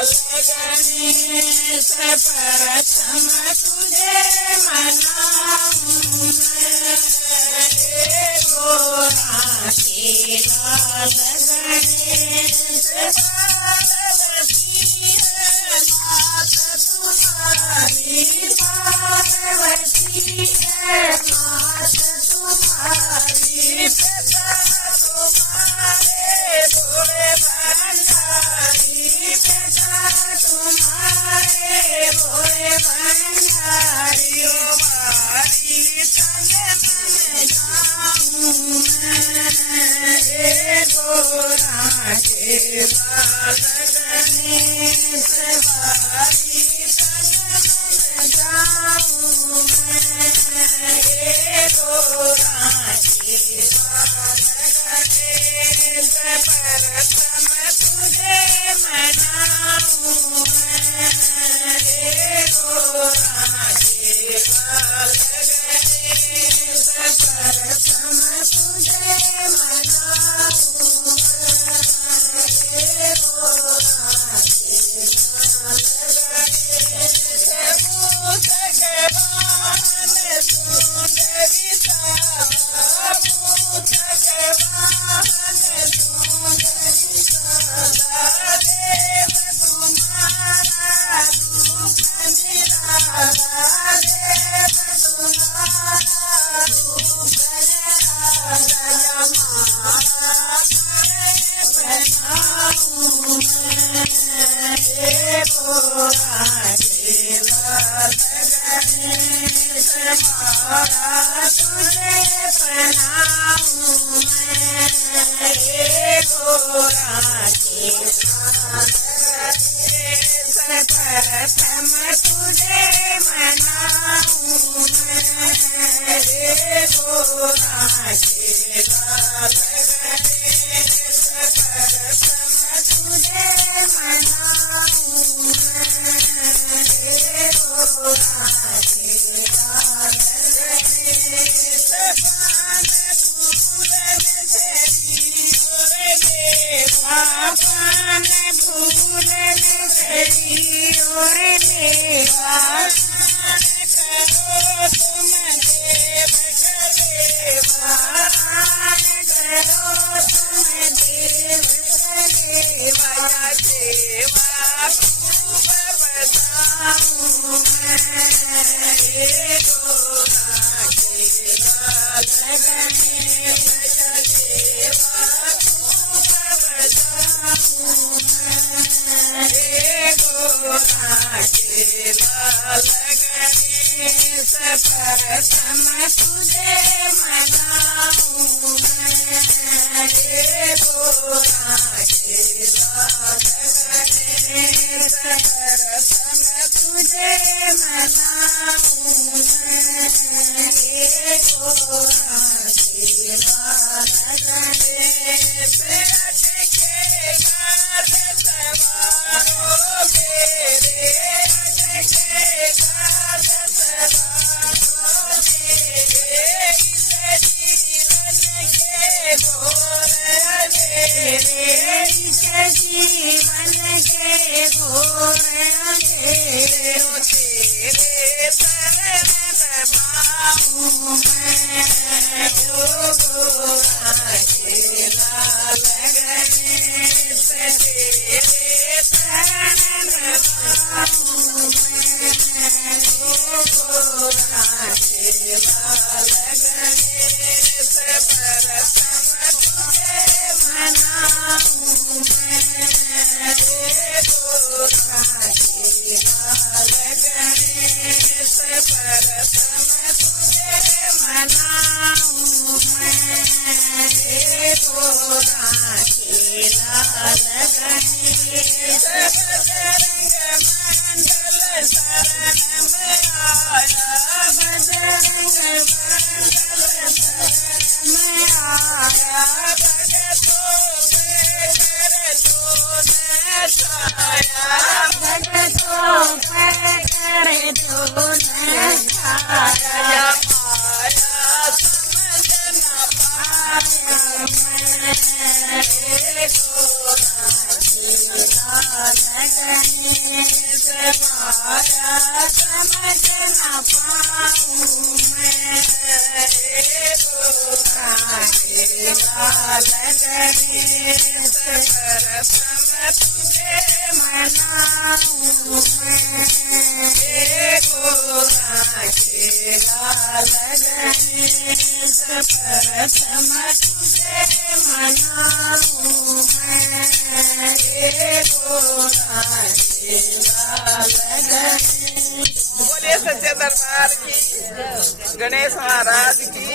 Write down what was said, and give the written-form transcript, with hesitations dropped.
गणेश प्रथम तुझे मनाऊं मैं रे गोरा के लाल गणेश पार्वती है मात तुम्हारी पार्वती है मात तुम्हारी पिता तुम्हारे भोले भंडारी पिता तुम्हारे भोले भंडारी वारी संग में जाऊं मैं रे गोरा के लाल गणेश वारी संग में जाऊं मैं रे गोरा के लाल गणेश प्रथम तुझे मनाऊं मैं रे गोरा के लाल गणेश प्रथम तुझे मनाऊं मैं रे गोरा के लाल गणेश मुख के वाहन सुंदरी सावा मुख के वाहन सुंदरी सावा देव तुम्हारा रूप निराला देव तुम्हारा रूप निराला बनाऊं मैं रे गोरा के लाल गणेश मारा तुझे प्रणाऊं मैं रे गोरा के लाल गणेश प्रथम तुझे मनाऊं मैं रे गोरा के लाल गणेश प्रथम तुझे मनाऊं मैं रे गोरा के लाल गणेश पान फूलन तेरी ओरे देवा पान फूलन तेरी ओरे देवा स्नान करो तुम देव कलेवा स्नान करो तुम देव कलेवा देवा खूब बताऊं मैं रे गोरा के लाल गणेश देवा खूब बताऊं मैं रे गोरा के लाल गणेश प्रथम तुझे मनाऊं मैं रे गोरा के लाल गणेश प्रथम तुझे मनाऊं मैं रे गोरा के लाल गणेश अटकेगा दसवारो मेरे अटकेगा दसवारो मेरे इस जीवन के घोर अंधेरे इस जीवन के घोर अंधेरे तेरे शरण प्रभाऊं मैं जो गोरा के लाल गणेश तेरे शरण प्रभाऊं मैं जो गोरा के लाल गणेश प्रथम तुझे मनाऊं मैं रे गोरा के लाल गणेश प्रथम तुझे मनाऊं मैं रे गोरा के लाल गणेश बजरंग मंडल शरण में आया बजरंग मंडल शरण में आया भगतों पे कर दो छाया भगतों पे कर दो छाया माया समझ न पाया मैं रे गोरा के लाल गणेश गणेश प्रथम तुझे मनाऊं मैं गोरा के लाल गणेश प्रथम तुझे मनाऊं मैं गोरा के लाल गणेश। बोलिए सच्चे दरबार की, गणेश महाराज की।